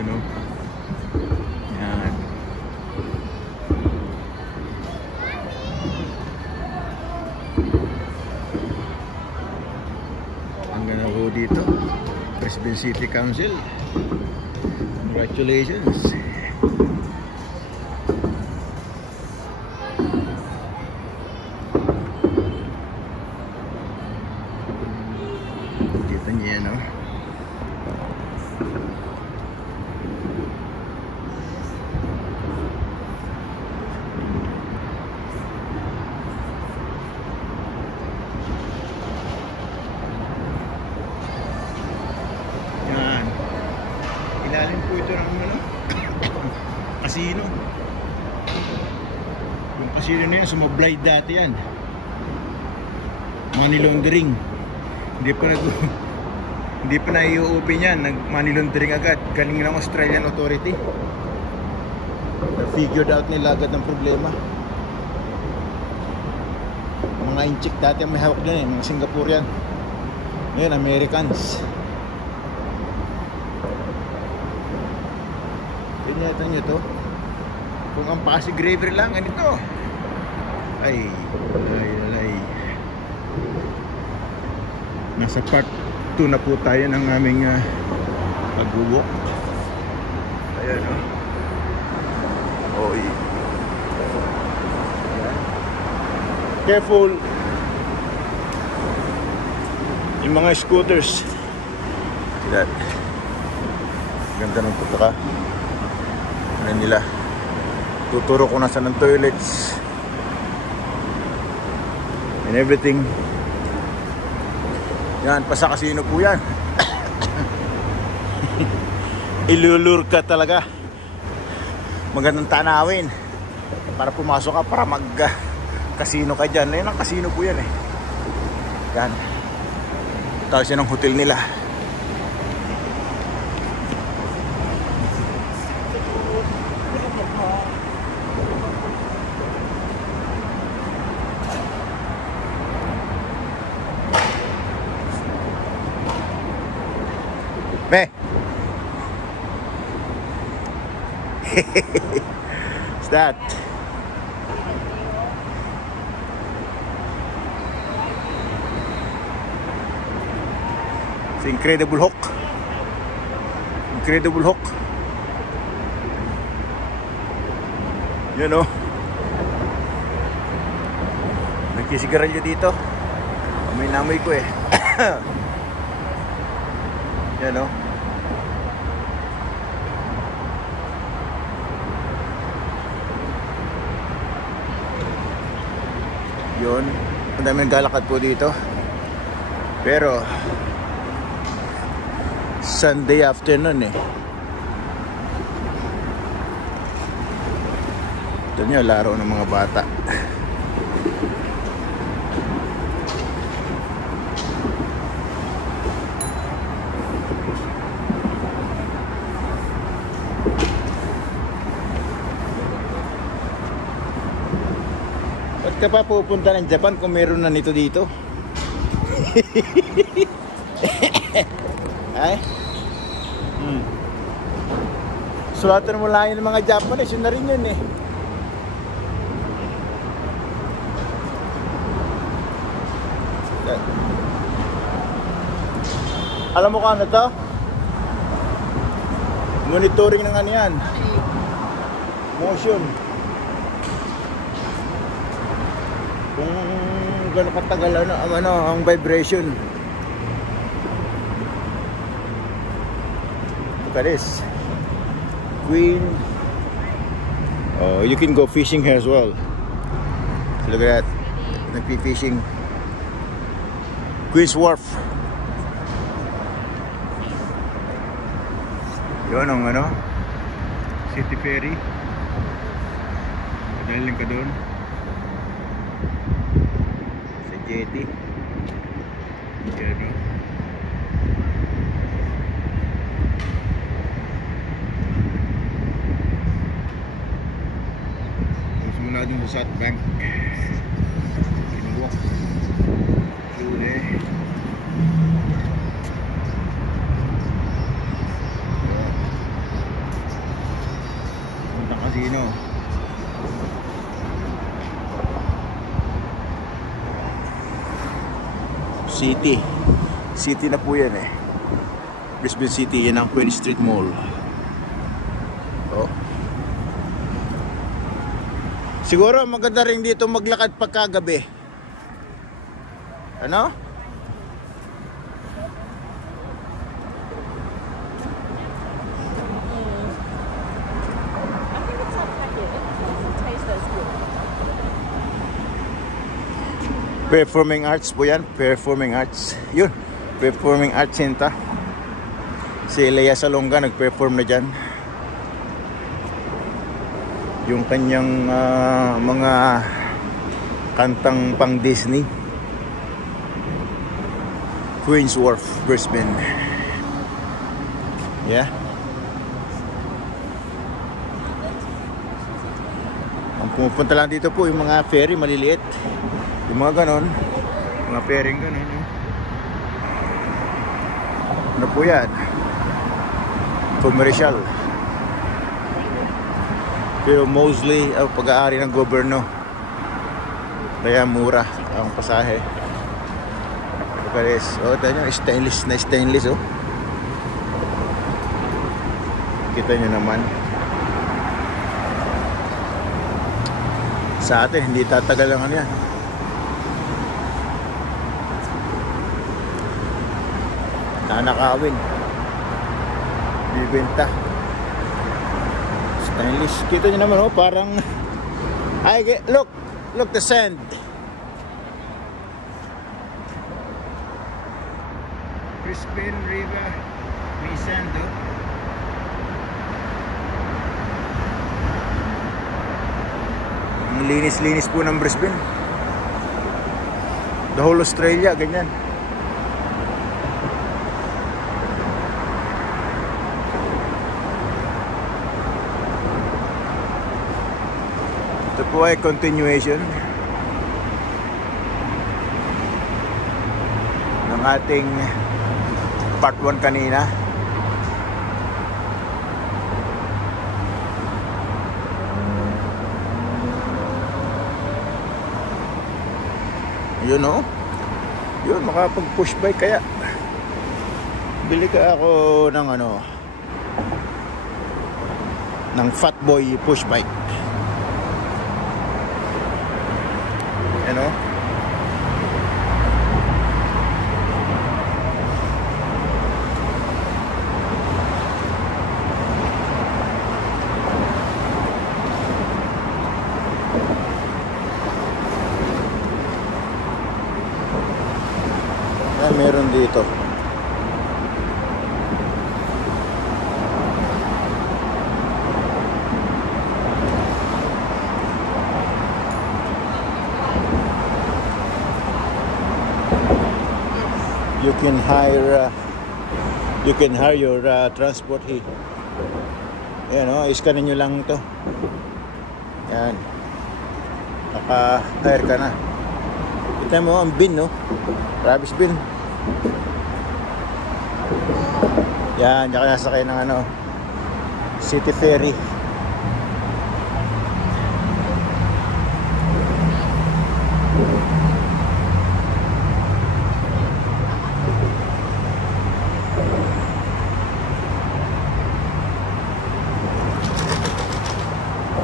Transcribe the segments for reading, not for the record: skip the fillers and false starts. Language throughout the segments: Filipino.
You know? Yan. Ang ganda po dito. Brisbane City Council. Congratulations. Kita niyo yan, no? Yan. Ilalim po ito ng ano? Casino. Yung casino na yan, sumablay dati yan. Money laundering. Hindi pa na-i-open yan. Nag-money laundering agad. Galing ng Australian authority. Figured out nila agad ng problema. Mga inchik dati ang may hawak dyan eh. Mga Singaporean. Ngayon, Americans. Ito nyo to. Kung ang Pasig River lang, ganito. Ay. Nasa part 2 na po tayo ng aming pag-walk. Ayan, o. Oy. Careful. Yung mga scooters. See that? Ganda ng putaka. Ano nila? Tuturo ko na saan ng toilets. And everything. Yan, pa sa casino po yan. Ilulur ka talaga. Magandang tanawin. Para pumasok ka, para mag-casino ka dyan. Yan ang casino po yan eh. Yan. Tawag siya ng hotel nila. Meh. What's that? It's Incredible Hulk. Incredible Hulk. You know. Nagkisigarilyo dito. May namoy ko eh. Yan o. Yun. Ang dami naglalakad po dito. Pero Sunday afternoon eh. Ito nyo, laro ng mga bata. Ka pa pupunta ng Japan kung meron na nito dito? Ay? Sulatan mo lang yung mga Japanese, yun na rin yun eh. Alam mo ka ano to? Monitoring ng ano yan? Motion. Kung gano'ng katagal ang vibration. Look at this. Queen. Oh, you can go fishing here as well. So look at that. Nagpi-fishing. Queen's Wharf. Yun ang City Ferry. Dahil ka doon. Jetty. Jetty. Terus muna din sa South Bank. Walk through there. you know. City na po yan eh. Brisbane City, yan ang Queen Street Mall. Oh. Siguro maganda rin dito maglakad pagkagabi. Ano? Performing Arts po yan. Performing Arts. Yun. Performing Arts Center. Si Lea Salonga nag-perform na dyan. Yung kanyang mga kantang pang Disney. Queen's Wharf, Brisbane. Yeah. Ang pumupunta lang dito po yung mga ferry maliliit. Yung mga ganon, mga ferry ganon. Ano po yan? Commercial. Pero mostly pag-aari ng gobyerno. Kaya mura ang pasahe. Guys, oh, tayo stainless na stainless oh. Kita nyo naman. Sa atin hindi tatagal lang ano yan. Nanakawin. Bibenta. Stainless. Kita nyo naman oh, parang look the sand. Brisbane River may sand oh. Ang linis-linis po ng Brisbane. The whole Australia ganyan. Ito po ay continuation ng ating part 1 kanina. Yun oh. Yun, makapag push bike kaya. Bili ka ako ng ano, ng Fat Boy push bike. Ano? Meron dito. You can hire your transport here. Ayan o, iskanin nyo lang ito. Yan. Naka-hire ka na. Kita mo ang bin no? Rubbish bin. Yan, diyan ka nasakay ng ano, City Ferry.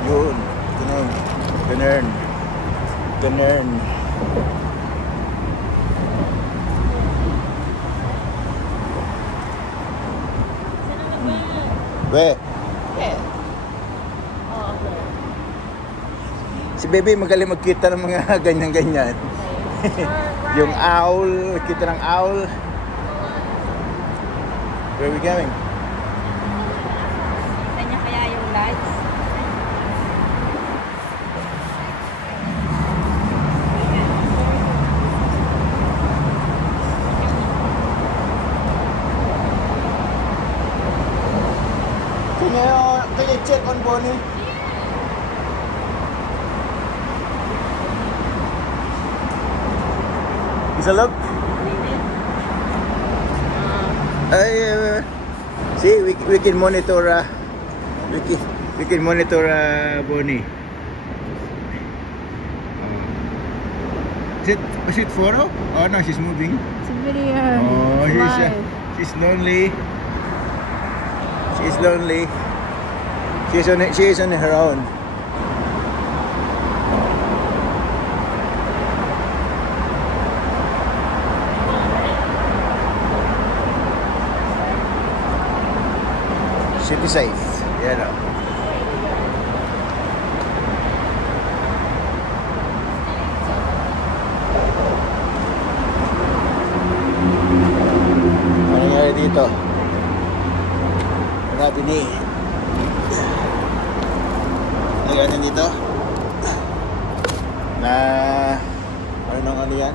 Yun, ganun. Be. Si Baby magaling magkita ng mga ganyan-ganyan. Yung owl, kita ng owl. Where are we going? Kanya kaya yung lights. Can you check on Bonnie? Is a look? See, we can monitor Vicky. We can monitor Bonnie. Is it photo? Oh no, she's moving. It's a video. Oh, Live. she's lonely. She's lonely. She's on her own. Should be safe. Yeah, no. Ano nangyari dito? Ano natin eh? Ano natin dito? Na ano yan?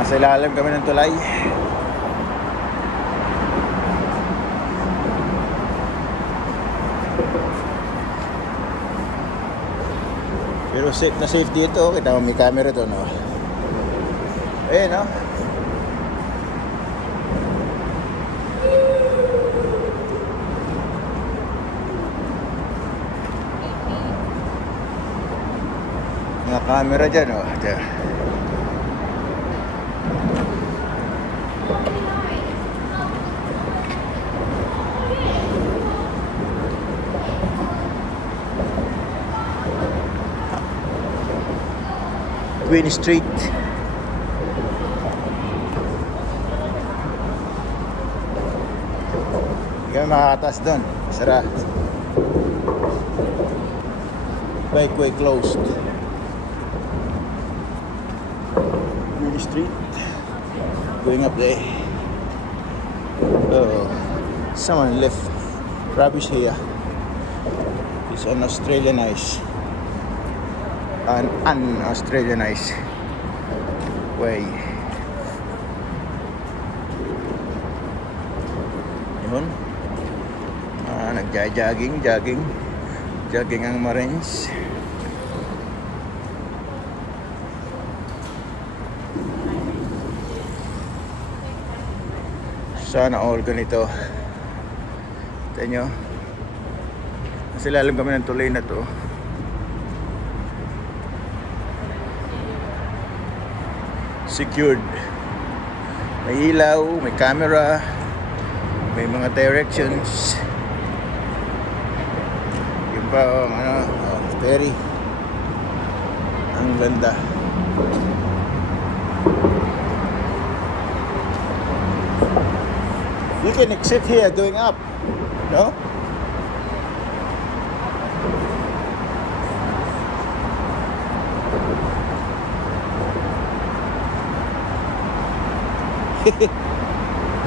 Nasa ilalim kami ng tulay. Pero safe na safe dito. Kita mo may camera to, no? Eh, no? Mga camera dyan, oh. Dyan. Queen Street. Hindi kami makakatas doon. Sara. Bikeway closed. Queen Street. Going up there. Oh, someone left rubbish here. It's an Australian ice. An un-Australianized way. Yun. Nagja-jogging ang Marines. Sana all ganito. Tignan nyo. Kasi lalim kami ng tulay na to. Secured. May ilaw, may camera, may mga directions. Yung pa ferry. Ang ganda. You can exit here going up, no?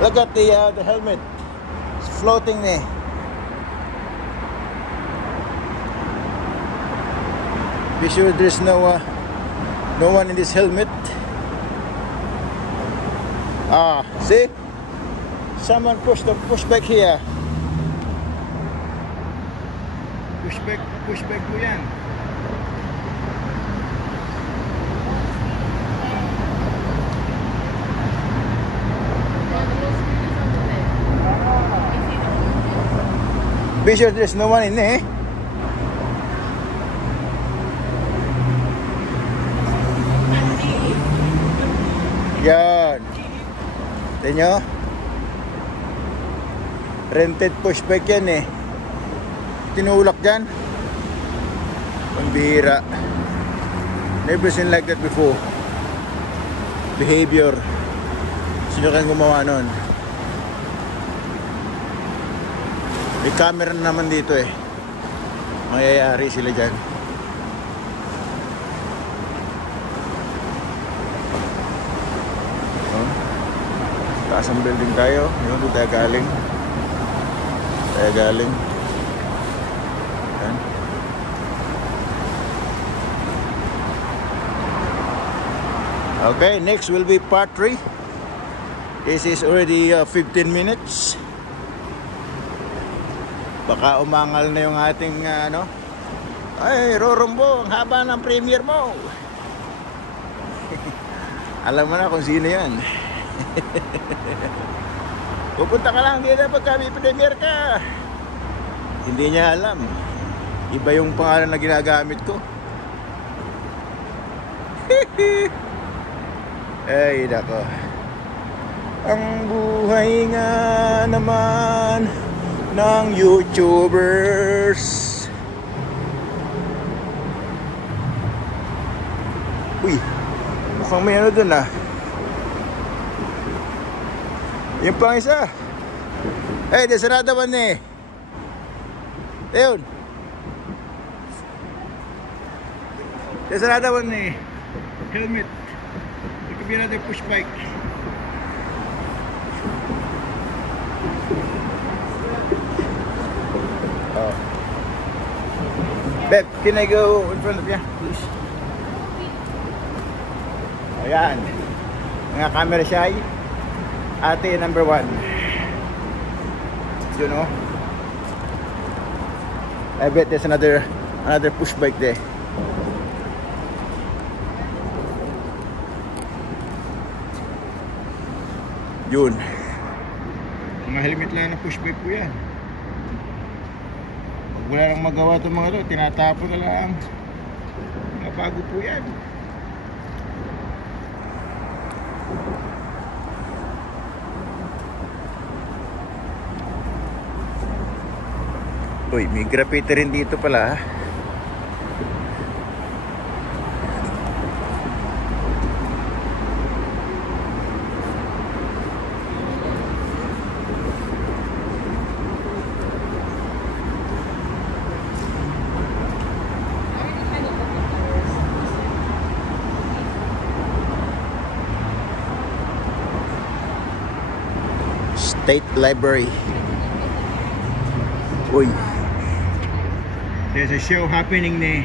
Look at the helmet. It's floating there. Be sure there's no one in this helmet. See? Someone push back here. Push back po yan. Be sure there's no one in there. Yan. Tignan nyo. Rented pushback yan eh. Tinulak dyan. Pambihira. Never seen like that before. Behavior. Sino kayong gumawa nun? May camera na naman dito eh. Mayayari sila dyan. Taas ang building tayo. Yun, doon tayo galing. Yan. Okay, next will be part 3. This is already 15 minutes. Baka umangal na yung ating Ay, Rorombo, ang haba ng premiere mo. Alam mo na kung sino yan. Pupunta ka lang dito pagka may premiere ka. Hindi niya alam. Iba yung pangalan na ginagamit ko. Ay, nako. Ang buhay nga naman ng YouTubers. Uy, mukhang may ano dun ah. Yung pang isa. Eh, desarada ba na eh? Ayun. Desarada ba na eh? Helmet. It could be another push bike. Oh. Beb, can I go in front of you, please? Ayan. Mga camera shy. Ate number 1. You know? I bet there's another push bike there. Yun. Mga helmet lang na push bike po yan. Pag wala nang magawa itong mga ito, tinatapon na lang. Mga bago po yan. Uy, may graffiti rin dito pala. State Library. Uy. There's a show happening there.